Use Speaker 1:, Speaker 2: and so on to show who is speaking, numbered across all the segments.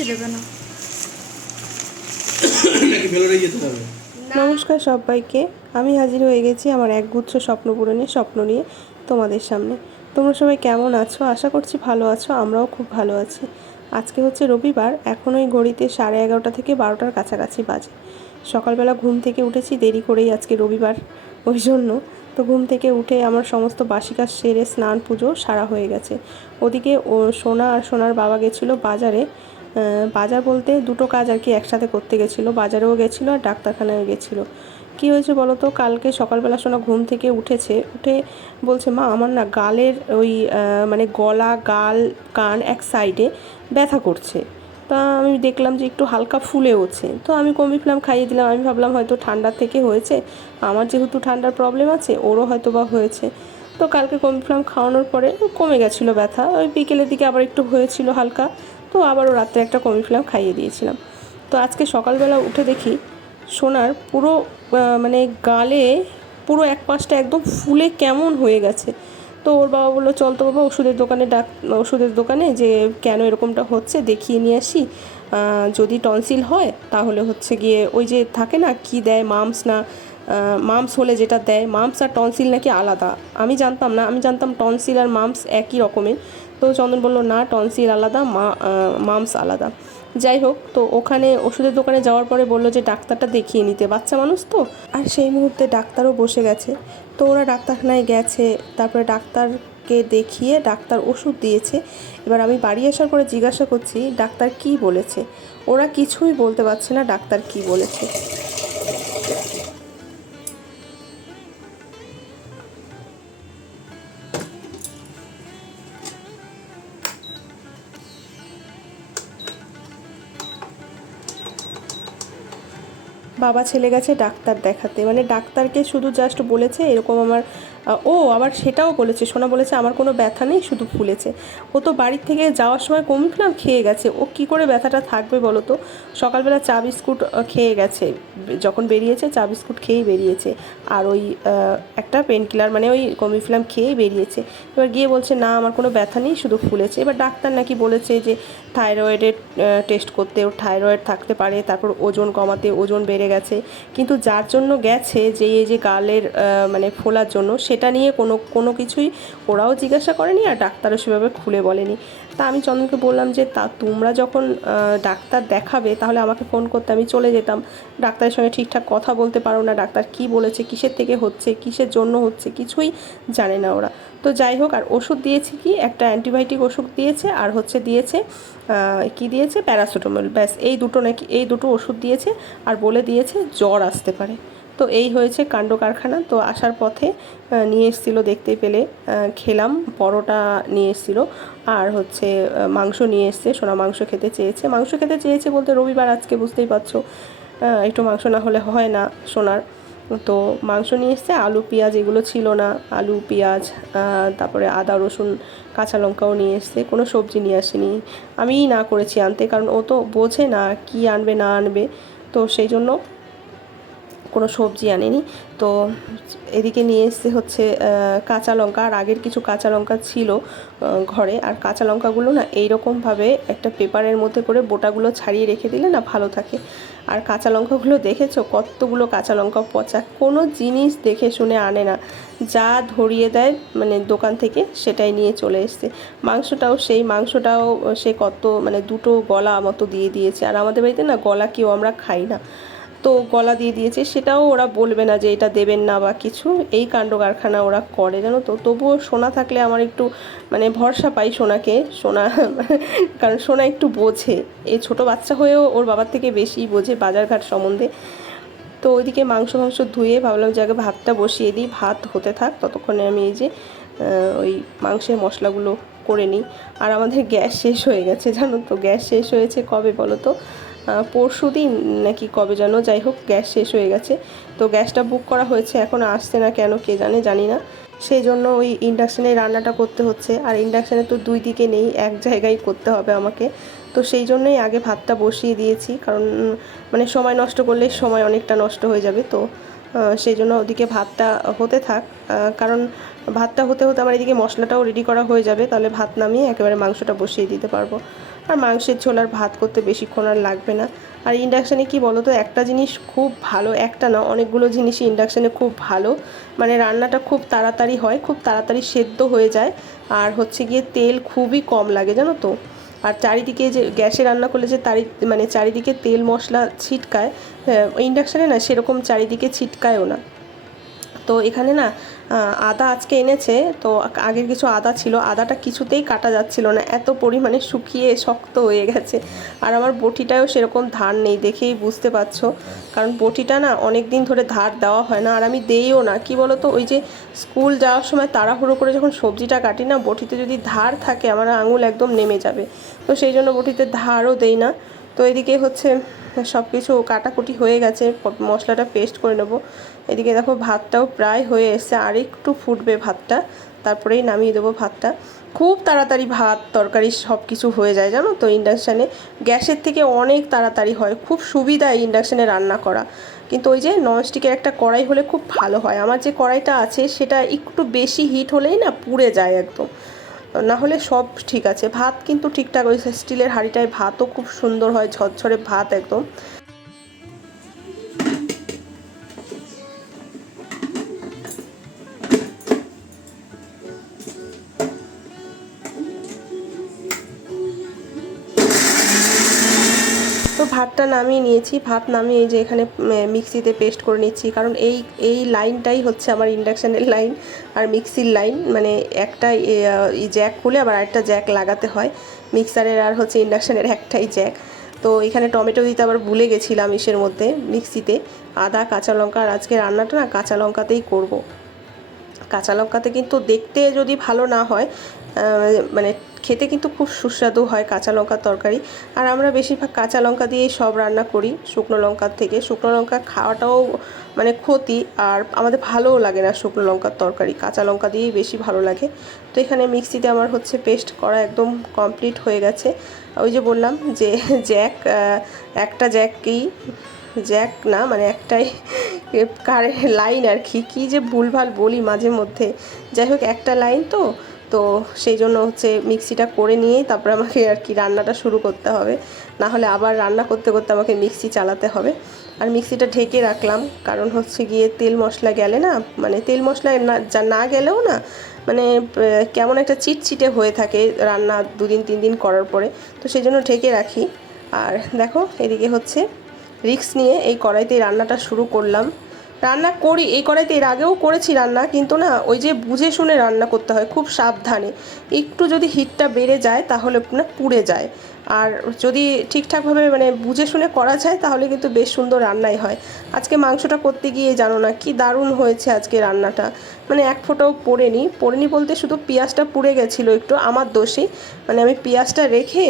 Speaker 1: বেশি দেবে না।
Speaker 2: নমস্কার সবাইকে আমি হাজির হয়ে গেছি আমার একগুচ্ছ স্বপ্ন পূরণের স্বপ্ন নিয়ে তোমাদের সামনে। তোমরা সবাই কেমন আছো? আশা করছি ভালো আছো আমরাও খুব ভালো আছি। আজকে হচ্ছে রবিবার এখন ওই ঘড়িতে সাড়ে এগারোটা থেকে বারোটার কাছাকাছি বাজে। সকালবেলা ঘুম থেকে উঠেছি দেরি করেই আজকে রবিবার ওই জন্য। তো ঘুম থেকে উঠে আমার সমস্ত বাসি কাজ সেরে স্নান পুজো সারা হয়ে গেছে। ওদিকে ও সোনা আর সোনার বাবা গেছিল বাজারে। বাজার বলতে দুটো কাজ আর কি একসাথে করতে গেছিল। বাজারেও গেছিল আর ডাক্তারখানায় গেছিল। কি হয়েছে বলো তো? কালকে সকালবেলা শোনা ঘুম থেকে উঠেছে, উঠে বলছে, মা, আমার না গালের ওই মানে গলা, গাল, কান এক সাইডে ব্যথা করছে। তা আমি দেখলাম যে একটু হালকা ফুলে ফুলেওছে তো আমি কমিফ্লাম খাইয়ে দিলাম। আমি ভাবলাম হয়তো ঠান্ডার থেকে হয়েছে। আমার যেহেতু ঠান্ডার প্রবলেম আছে, ওরও হয়তো বা হয়েছে। তো কালকে কমিফ্লাম খাওয়ানোর পরে কমে গেছিল ব্যথা। ওই বিকেলের দিকে আবার একটু হয়েছিল হালকা। তো আবারও রাত্রে একটা কমিফ্লাম খাইয়ে দিয়েছিলাম। তো আজকে সকালবেলা উঠে দেখি সোনার পুরো মানে গালে পুরো এক পাশটা একদম ফুলে কেমন হয়ে গেছে। তো ওর বাবা বলল, চল তো বাবা ওষুধের দোকানে ডাক, ওষুধের দোকানে যে কেন এরকমটা হচ্ছে দেখিয়ে নিয়ে আসি। যদি টনসিল হয় তাহলে হচ্ছে গিয়ে ওই যে থাকে না, কি দেয় মামস না মামস হলে যেটা দেয়, মামস আর টনসিল নাকি আলাদা। আমি জানতাম না, আমি জানতাম টনসিল আর মামস একই রকমের। তো চন্দন বলল, না, টনসিল আলাদা, মা মামস আলাদা। যাই হোক, তো ওখানে ওষুধের দোকানে যাওয়ার পরে বলল যে ডাক্তারটা দেখিয়ে নিতে, বাচ্চা মানুষ তো। আর সেই মুহূর্তে ডাক্তারও বসে গেছে। তো ওরা ডাক্তারখানায় গেছে, তারপরে ডাক্তারকে দেখিয়ে ডাক্তার ওষুধ দিয়েছে। এবার আমি বাড়ি আসার পরে জিজ্ঞাসা করছি, ডাক্তার কি বলেছে? ওরা কিছুই বলতে পারছে না, ডাক্তার কি বলেছে। বাবা ছেলে গেছে ডাক্তার দেখাতে। মানে ডাক্তারকে শুধু জাস্ট বলেছে এরকম আমার ও আবার সেটাও বলেছে, সোনা বলেছে আমার কোনো ব্যথা নেই, শুধু ফুলেছে। ও তো বাড়ির থেকে যাওয়ার সময় কমিফ্লাম খেয়ে গেছে। ও কি করে ব্যথাটা থাকবে বলো তো? সকালবেলা চা বিস্কুট খেয়ে গেছে। যখন বেরিয়েছে, চা বিস্কুট খেয়েই বেরিয়েছে। আর ওই একটা পেন কিলার মানে ওই কমিফ্লাম খেয়েই বেরিয়েছে। এবার গিয়ে বলছে, না, আমার কোনো ব্যথা নেই, শুধু ফুলেছে। এবার ডাক্তার নাকি বলেছে যে থাইরয়েডের টেস্ট করতে, ওর থাইরয়েড থাকতে পারে, তারপর ওজন কমাতে, ওজন বেড়ে গেছে। কিন্তু যার জন্য গেছে, যে, এই যে গালের মানে ফোলার জন্য সেটা নিয়ে কোনো কোনো কিছুই ওরাও জিজ্ঞাসা করেনি আর ডাক্তারও সেভাবে খুলে বলেনি। তা আমি চন্দনকে বললাম যে, তা তোমরা যখন ডাক্তার দেখাবে, তাহলে আমাকে ফোন করতে, আমি চলে যেতাম। ডাক্তারের সঙ্গে ঠিকঠাক কথা বলতে পারো না, ডাক্তার কি বলেছে, কিসের থেকে হচ্ছে, কিসের জন্য হচ্ছে, কিছুই জানে না ওরা। তো যাই হোক, আর ওষুধ দিয়েছে কি, একটা অ্যান্টিবায়োটিক ওষুধ দিয়েছে, আর হচ্ছে দিয়েছে কি দিয়েছে, প্যারাসিটামল। ব্যাস, এই দুটো নাকি, এই দুটো ওষুধ দিয়েছে, আর বলে দিয়েছে, জ্বর আসতে পারে। তো এই হয়েছে কাণ্ড কারখানা। তো আসার পথে নিয়ে এসেছিল দেখতে পেলে খেলাম, পরোটা নিয়ে এসেছিল, আর হচ্ছে মাংস নিয়ে এসছে, সোনা মাংস খেতে চেয়েছে। মাংস খেতে চেয়েছে বলতে রবিবার আজকে, বুঝতেই পারছ। একটু মাংস না হলে হয় না সোনার। তো মাংস নিয়ে এসছে, আলু, পেঁয়াজ এগুলো ছিল না। আলু, পেঁয়াজ তারপরে আদা, রসুন, কাঁচা লঙ্কাও নিয়ে এসছে, কোনো সবজি নিয়ে আসেনি। আমিই না করেছি আনতে, কারণ ও তো বোঝে না কি আনবে, না আনবে। তো সেই জন্য কোনো সবজি আনেনি। তো এদিকে নিয়ে এসছে হচ্ছে কাঁচা লঙ্কা। আর আগের কিছু কাঁচা লঙ্কা ছিল ঘরে। আর কাঁচা লঙ্কাগুলো না এইরকমভাবে একটা পেপারের মধ্যে করে বোটাগুলো ছাড়িয়ে রেখে দিলে না ভালো থাকে। আর কাঁচা লঙ্কাগুলো দেখেছ? কতগুলো কাঁচা লঙ্কা পচা। কোনো জিনিস দেখে শুনে আনে না। যা ধরিয়ে দেয় মানে দোকান থেকে সেটাই নিয়ে চলে এসছে। মাংসটাও সেই, মাংসটাও সে কত মানে দুটো গলা মতো দিয়ে দিয়েছে। আর আমাদের বাড়িতে না গলা কেউ আমরা খাই না। তো গলা দিয়ে দিয়েছে, সেটাও ওরা বলবে না যে এটা দেবেন না বা কিছু। এই কাণ্ড কারখানা ওরা করে, জানো তো? তবুও সোনা থাকলে আমার একটু মানে ভরসা পাই সোনাকে। সোনা, কারণ সোনা একটু বোঝে। এই ছোট বাচ্চা হয়েও ওর বাবার থেকে বেশি বোঝে বাজারঘাট সম্বন্ধে। তো ওইদিকে মাংস মাংস ধুয়ে ভাবলাম যে আগে ভাতটা বসিয়ে দিই, ভাত হতে থাক, ততক্ষণে আমি এই যে ওই মাংসের মশলাগুলো করে নিই। আর আমাদের গ্যাস শেষ হয়ে গেছে, জানো তো? গ্যাস শেষ হয়েছে কবে বলো তো? পরশু দিন নাকি কবে যেন, যাই হোক, গ্যাস শেষ হয়ে গেছে। তো গ্যাসটা বুক করা হয়েছে, এখন আসছে না কেন কে জানে, জানি না। সেই জন্য ওই ইন্ডাকশানে রান্নাটা করতে হচ্ছে। আর ইন্ডাকশানে তো দুই দিকে নেই, এক জায়গায় করতে হবে আমাকে। তো সেই জন্যই আগে ভাতটা বসিয়ে দিয়েছি, কারণ মানে সময় নষ্ট করলে সময় অনেকটা নষ্ট হয়ে যাবে। তো সেই জন্য ওদিকে ভাতটা হতে থাক। কারণ ভাতটা হতে হতে আমার এদিকে মশলাটাও রেডি করা হয়ে যাবে, তাহলে ভাত নামিয়ে একেবারে মাংসটা বসিয়ে দিতে পারব। আর মাংসের ঝোল আর ভাত করতে বেশিক্ষণ আর লাগবে না। আর ইন্ডাকশানে কি বলো তো, একটা জিনিস খুব ভালো, একটা না, অনেকগুলো জিনিসই ইন্ডাকশানে খুব ভালো। মানে রান্নাটা খুব তাড়াতাড়ি হয়, খুব তাড়াতাড়ি সেদ্ধ হয়ে যায়। আর হচ্ছে গিয়ে তেল খুবই কম লাগে, জানো তো। আর চারিদিকে যে গ্যাসে রান্না করলে যে তারি মানে চারিদিকে তেল মশলা ছিটকায় ইন্ডাকশানে না সেরকম চারিদিকে ছিটকায়ও না। তো এখানে না আদা আজকে এনেছে, তো আগের কিছু আদা ছিল, আদাটা কিছুতেই কাটা যাচ্ছিল না, এত পরিমাণে শুকিয়ে শক্ত হয়ে গেছে। আর আমার বটিটাও সেরকম ধার নেই, দেখেই বুঝতে পারছ। কারণ বটিটা না অনেক দিন ধরে ধার দেওয়া হয় না, আর আমি দেইও না। কি বলো তো ওই যে স্কুল যাওয়ার সময় তাড়াহুড়ো করে যখন সবজিটা কাটি না, বটিতে যদি ধার থাকে, আমার আঙুল একদম নেমে যাবে। তো সেই জন্য বটিতে ধারও দেই না। তো এদিকে হচ্ছে সব কিছু কাটাকুটি হয়ে গেছে মশলাটা পেস্ট করে নেব। এদিকে দেখো ভাতটাও প্রায় হয়ে এসছে, আর একটু ফুটবে ভাতটা, তারপরেই নামিয়ে দেবো ভাতটা। খুব তাড়াতাড়ি ভাত, তরকারি সব কিছু হয়ে যায়, জানো তো ইন্ডাকশানে গ্যাসের থেকে অনেক তাড়াতাড়ি হয়, খুব সুবিধা ইন্ডাকশানে রান্না করা। কিন্তু ওই যে ননস্টিকের একটা কড়াই হলে খুব ভালো হয়। আমার যে কড়াইটা আছে, সেটা একটু বেশি হিট হলেই না পুড়ে যায় একদম। না হলে সব ঠিক আছে। ভাত কিন্তু ঠিকঠাক, ওই স্টিলের হাঁড়িটায় ভাতও খুব সুন্দর হয়, ঝরঝরে ভাত একদম। তো ভাতটা নামিয়ে নিয়েছি। ভাত নামিয়ে এই যে এখানে মিক্সিতে পেস্ট করে নিচ্ছি। কারণ এই এই লাইনটাই হচ্ছে আমার ইন্ডাকশানের লাইন আর মিক্সির লাইন। মানে একটা জ্যাক খুলে আবার আরেকটা জ্যাক লাগাতে হয়। মিক্সারের আর হচ্ছে ইন্ডাকশানের একটাই জ্যাক। তো এখানে টমেটো দিতে আবার ভুলে গেছিলাম ইসের মধ্যে মিক্সিতে। আদা, কাঁচা লঙ্কা আর আজকে রান্নাটা না কাঁচা লঙ্কাতেই করব। কাঁচা লঙ্কাতে কিন্তু দেখতে যদি ভালো না হয় মানে খেতে কিন্তু খুব সুস্বাদু হয় কাঁচা লঙ্কার তরকারি। আর আমরা বেশিরভাগ কাঁচা লঙ্কা দিয়েই সব রান্না করি, শুকনো লঙ্কার থেকে। শুকনো লঙ্কা খাওয়াটাও মানে ক্ষতি, আর আমাদের ভালোও লাগে না শুকনো লঙ্কার তরকারি। কাঁচা লঙ্কা দিয়েই বেশি ভালো লাগে। তো এখানে মিক্সিতে আমার হচ্ছে পেস্ট করা একদম কমপ্লিট হয়ে গেছে। ওই যে বললাম যে জ্যাক একটা জ্যাককেই, জ্যাক না মানে একটাই কারেন্ট লাইন আর কি, কী যে ভুলভাল বলি মাঝে মধ্যে। যাই হোক, একটা লাইন তো তো সেই জন্য হচ্ছে মিক্সিটা করে নিয়ে তারপরে আমাকে আর কি রান্নাটা শুরু করতে হবে। না হলে আবার রান্না করতে করতে আমাকে মিক্সি চালাতে হবে। আর মিক্সিটা ঢেকে রাখলাম, কারণ হচ্ছে গিয়ে তেল মশলা গেলে না মানে তেল মশলা না, যা না গেলেও না মানে কেমন একটা চিটচিটে হয়ে থাকে রান্না দুদিন, তিন দিন করার পরে। তো সেই জন্য ঢেকে রাখি। আর দেখো, এদিকে হচ্ছে রিক্স নিয়ে এই কড়াইতে রান্নাটা শুরু করলাম। রান্না করি, এই কড়াইতে এর আগেও করেছি রান্না, কিন্তু না, ওই যে বুঝে শুনে রান্না করতে হয় খুব সাবধানে। একটু যদি হিটটা বেড়ে যায় তাহলে না পুড়ে যায়। আর যদি ঠিকঠাকভাবে মানে বুঝে শুনে করা যায় তাহলে কিন্তু বেশ সুন্দর রান্নাই হয়। আজকে মাংসটা করতে গিয়ে জানো না কি দারুণ হয়েছে আজকে রান্নাটা। মানে এক ফোঁটাও পড়েনি। পড়েনি বলতে শুধু পেঁয়াজটা পুড়ে গেছিল একটু, আমার দোষেই মানে আমি পেঁয়াজটা রেখে,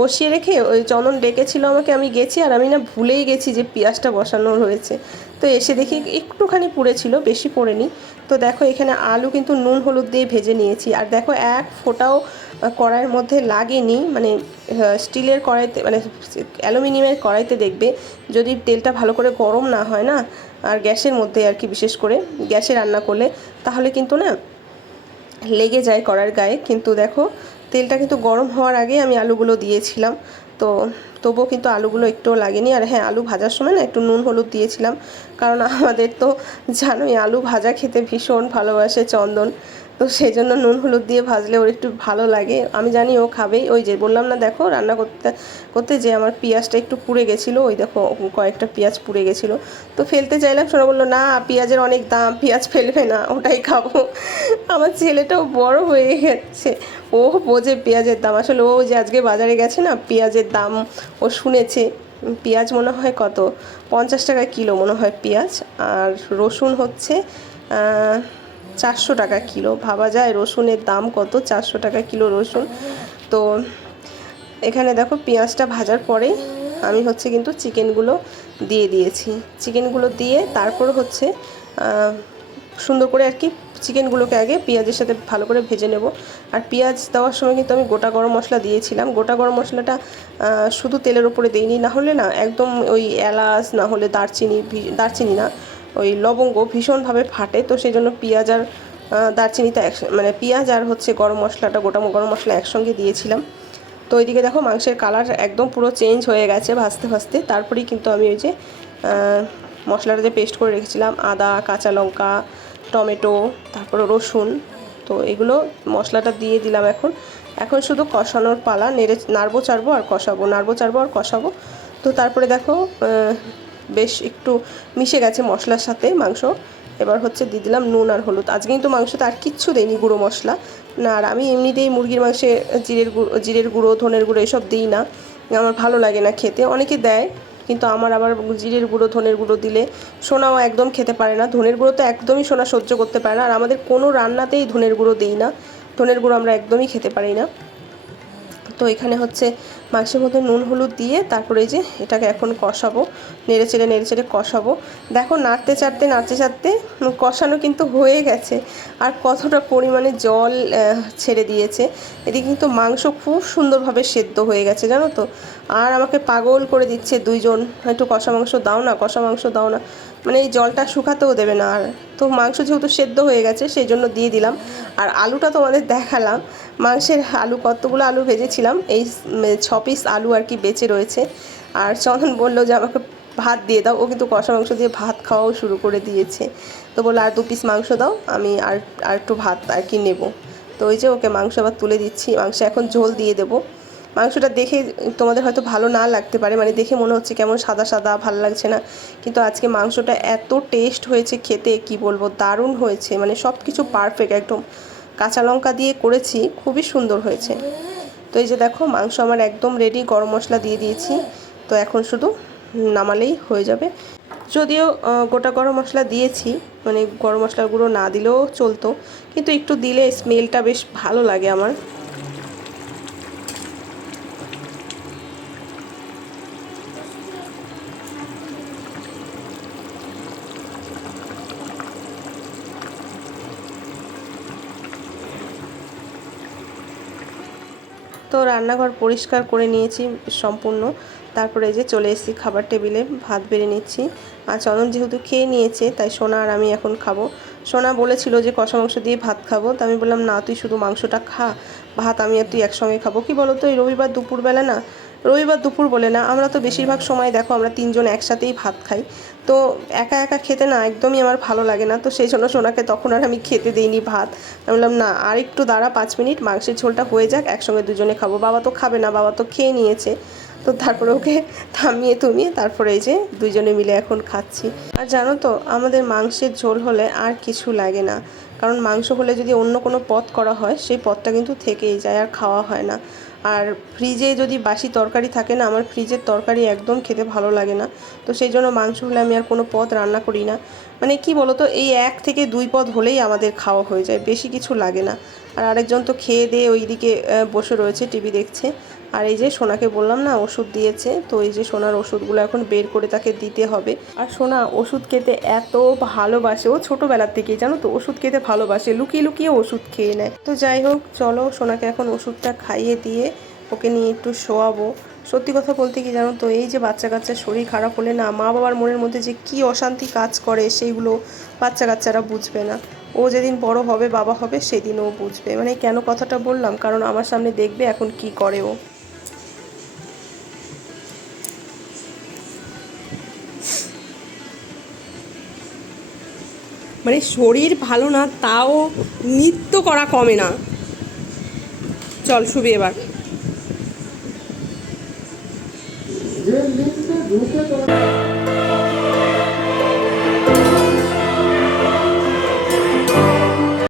Speaker 2: বসিয়ে রেখে ওই চন্দন ডেকেছিল আমাকে, আমি গেছি আর আমি না ভুলেই গেছি যে পেঁয়াজটা বসানো রয়েছে তো এসে দেখি একটুখানি পুড়েছিল বেশি পড়েনি। তো দেখো এখানে আলু কিন্তু নুন হলুদ দিয়ে ভেজে নিয়েছি। আর দেখো এক ফোঁটাও কড়াইয়ের মধ্যে লাগেনি মানে স্টিলের কড়াইতে মানে অ্যালুমিনিয়ামের কড়াইতে দেখবে। যদি তেলটা ভালো করে গরম না হয় না, আর গ্যাসের মধ্যে আর কি, বিশেষ করে গ্যাসে রান্না করলে, তাহলে কিন্তু না লেগে যায় কড়ার গায়ে। কিন্তু দেখো, তেলটা কিন্তু গরম হওয়ার আগে আমি আলুগুলো দিয়েছিলাম। তো তবুও কিন্তু আলুগুলো একটুও লাগেনি। আর হ্যাঁ আলু ভাজার সময় না একটু নুন হলুদ দিয়েছিলাম। কারণ আমাদের তো জানোই, আলু ভাজা খেতে ভীষণ ভালোবাসে চন্দন। তো সেই জন্য নুন হলুদ দিয়ে ভাজলে ওর একটু ভালো লাগে। আমি জানি ও খাবেই। ওই যে বললাম না, দেখো রান্না করতে করতে যে আমার পেঁয়াজটা একটু পুড়ে গেছিল, ওই দেখো কয়েকটা পেঁয়াজ পুড়ে গেছিল। তো ফেলতে চাইলাম, সোনা বলল, না, পেঁয়াজের অনেক দাম, পেঁয়াজ ফেলবে না, ওটাই খাব। আমার ছেলেটাও বড় হয়ে গেছে। ও বোঝে পেঁয়াজের দাম। আসলে ও যে আজকে বাজারে গেছে না, পেঁয়াজের দাম ও শুনেছে। পেঁয়াজ মনে হয় কত? পঞ্চাশ টাকা কিলো মনে হয় পেঁয়াজ। আর রসুন হচ্ছে চারশো টাকা কিলো। ভাবা যায় রসুনের দাম কত? চারশো টাকা কিলো রসুন। তো এখানে দেখো পেঁয়াজটা ভাজার পরে আমি হচ্ছে কিন্তু চিকেনগুলো দিয়ে দিয়েছি। চিকেনগুলো দিয়ে তারপর হচ্ছে সুন্দর করে আর কি চিকেনগুলোকে আগে পেঁয়াজের সাথে ভালো করে ভেজে নেব। আর পেঁয়াজ দেওয়ার সময় কিন্তু আমি গোটা গরম মশলা দিয়েছিলাম। গোটা গরম মশলাটা শুধু তেলের ওপরে দিইনি, না হলে না একদম ওই এলাচ, না হলে দারচিনি দারচিনি না ওই লবঙ্গ ভীষণভাবে ফাটে, তো সেই জন্য পেঁয়াজ আর দারচিনিটা এক মানে পেঁয়াজ আর হচ্ছে গরম মশলাটা, গোটা গরম মশলা একসঙ্গে দিয়েছিলাম। তো ওইদিকে দেখো মাংসের কালার একদম পুরো চেঞ্জ হয়ে গেছে ভাজতে ভাজতে। তারপরেই কিন্তু আমি ওই যে মশলাটা যে পেস্ট করে রেখেছিলাম, আদা, কাঁচা লঙ্কা, টমেটো, তারপরে রসুন, তো এগুলো মশলাটা দিয়ে দিলাম এখন। এখন শুধু কষানোর পালা, নেড়ে, নাড়বো চাড়বো আর কষাবো, নাড়বো চাড়বো আর কষাবো। তো তারপরে দেখো বেশ একটু মিশে গেছে মশলার সাথে মাংস। এবার হচ্ছে দিয়ে দিলাম নুন আর হলুদ। আজকে কিন্তু মাংসতে আর কিচ্ছু দেয়নি গুঁড়ো মশলা। না, আর আমি এমনিতেই মুরগির মাংসে জিরের গুঁড়ো জিরের গুঁড়ো, ধনের গুঁড়ো এসব দিই না। আমার ভালো লাগে না খেতে। অনেকে দেয়, কিন্তু আমার আবার জিরের গুঁড়ো, ধনের গুঁড়ো দিলে সোনাও একদম খেতে পারে না। ধনের গুঁড়ো তো একদমই সোনা সহ্য করতে পারে না। আর আমাদের কোনো রান্নাতেই ধনের গুঁড়ো দিই না। ধনের গুঁড়ো আমরা একদমই খেতে পারি না। তো এখানে হচ্ছে মাংসের মধ্যে নুন, হলুদ দিয়ে তারপরে যে এটাকে এখন কষাবো, নেড়ে চেড়ে নেড়ে চেড়ে কষাবো। দেখো নাড়তে চাড়তে নাড়তে চাড়তে কষানো কিন্তু হয়ে গেছে আর কতটা পরিমাণে জল ছেড়ে দিয়েছে। এদিকে কিন্তু মাংস খুব সুন্দরভাবে সেদ্ধ হয়ে গেছে, জানো তো। আর আমাকে পাগল করে দিচ্ছে দুইজন, একটু কষা মাংস দাও না, কষা মাংস দাও না। মানে এই জলটা শুকাতেও দেবে না আর। তো মাংস যেহেতু সেদ্ধ হয়ে গেছে, সেই জন্য দিয়ে দিলাম। আর আলুটা তোমাদের দেখালাম। মাংসের আলু, কতগুলো আলু ভেজেছিলাম, এই ছ পিস আলু আর কি বেঁচে রয়েছে। আর চন্দন বলল যে, আমাকে ভাত দিয়ে দাও। ও কিন্তু কষা মাংস দিয়ে ভাত খাওয়াও শুরু করে দিয়েছে। তো বলল, আর দু পিস মাংস দাও, আমি আর আর একটু ভাত আর কি নেব। তো ওই যে ওকে মাংস আবার তুলে দিচ্ছি। মাংস এখন ঝোল দিয়ে দেবো। মাংসটা দেখে তোমাদের হয়তো ভালো না লাগতে পারে মানে দেখে মনে হচ্ছে কেমন সাদা সাদা, ভালো লাগছে না। কিন্তু আজকে মাংসটা এত টেস্ট হয়েছে খেতে, কি বলব, দারুণ হয়েছে মানে সব কিছু পারফেক্ট একদম কাঁচা লঙ্কা দিয়ে করেছি, খুবই সুন্দর হয়েছে। তো এই যে দেখো, মাংস আমার একদম রেডি গরম মশলা দিয়ে দিয়েছি। তো এখন শুধু নামালেই হয়ে যাবে। যদিও গোটা গরম মশলা দিয়েছি মানে গরম মশলার গুঁড়ো না দিলেও চলতো, কিন্তু একটু দিলে স্মেলটা বেশ ভালো লাগে আমার তো রান্নাঘর পরিষ্কার করে নিয়েছি সম্পূর্ণ। তারপরে যে চলে এসেছি খাবার টেবিলে, ভাত বেড়ে নিচ্ছি। আর চন্দন যেহেতু খেয়ে নিয়েছে, তাই সোনা আর আমি এখন খাব। সোনা বলেছিল যে কষা মাংস দিয়ে ভাত খাব, তো আমি বললাম, না, তুই শুধু মাংসটা খা। ভাত আমি আর তুই একসঙ্গে খাব। কি বলো তো এই রবিবার দুপুরবেলা না, রবিবার দুপুর বলে না, আমরা তো বেশিরভাগ সময় দেখো আমরা তিনজন একসাথেই ভাত খাই। তো একা একা খেতে না একদমই আমার ভালো লাগে না। তো সেই জন্য সোনাকে তখন আর আমি খেতে দিইনি ভাত। আমি বললাম, না, আর একটু দাঁড়া পাঁচ মিনিট, মাংসের ঝোলটা হয়ে যাক, একসঙ্গে দুজনে খাব। বাবা তো খাবে না, বাবা তো খেয়ে নিয়েছে। তো তারপরে ওকে থামিয়ে তুমিয়ে তারপরে এই যে দুইজনে মিলে এখন খাচ্ছি। আর জানো তো, আমাদের মাংসের ঝোল হলে আর কিছু লাগে না। কারণ মাংস হলে যদি অন্য কোনো পদ করা হয়, সেই পদটা কিন্তু থেকেই যায় আর খাওয়া হয় না। আর ফ্রিজে যদি বাসি তরকারি থাকে না, আমার ফ্রিজের তরকারি একদম খেতে ভালো লাগে না। তো সেই জন্য মাংস হলে আমি আর কোনো পদ রান্না করি না। মানে কি বলতো, এই এক থেকে দুই পদ হলেই আমাদের খাওয়া হয়ে যায়, বেশি কিছু লাগে না। আর আরেকজন তো খেয়ে দিয়ে ওইদিকে বসে রয়েছে টিভি দেখছে। আর এই যে সোনাকে বললাম না, ওষুধ দিয়েছে, তো এই যে সোনার ওষুধগুলো এখন বের করে তাকে দিতে হবে। আর সোনা ওষুধ খেতে এত ভালোবাসে, ও ছোটোবেলার থেকেই, জানো তো, ওষুধ খেতে ভালোবাসে, লুকিয়ে লুকিয়ে ওষুধ খেয়ে নেয়। তো যাই হোক, চলো সোনাকে এখন ওষুধটা খাইয়ে দিয়ে ওকে নিয়ে একটু শোয়াবো। সত্যি কথা বলতে কি জানো তো, এই যে বাচ্চা কাচ্চার শরীর খারাপ হলে না, মা বাবার মনের মধ্যে যে কি অশান্তি কাজ করে, সেইগুলো বাচ্চা কাচ্চারা বুঝবে না। ও যেদিন বড় হবে, বাবা হবে সেদিন ও বুঝবে। মানে কেন কথাটা বললাম? কারণ আমার সামনে দেখবে এখন কি করে ও। মানে শরীর ভালো না তাও নৃত্য করা কমে না। চল শুবি এবার।
Speaker 1: ঢুকে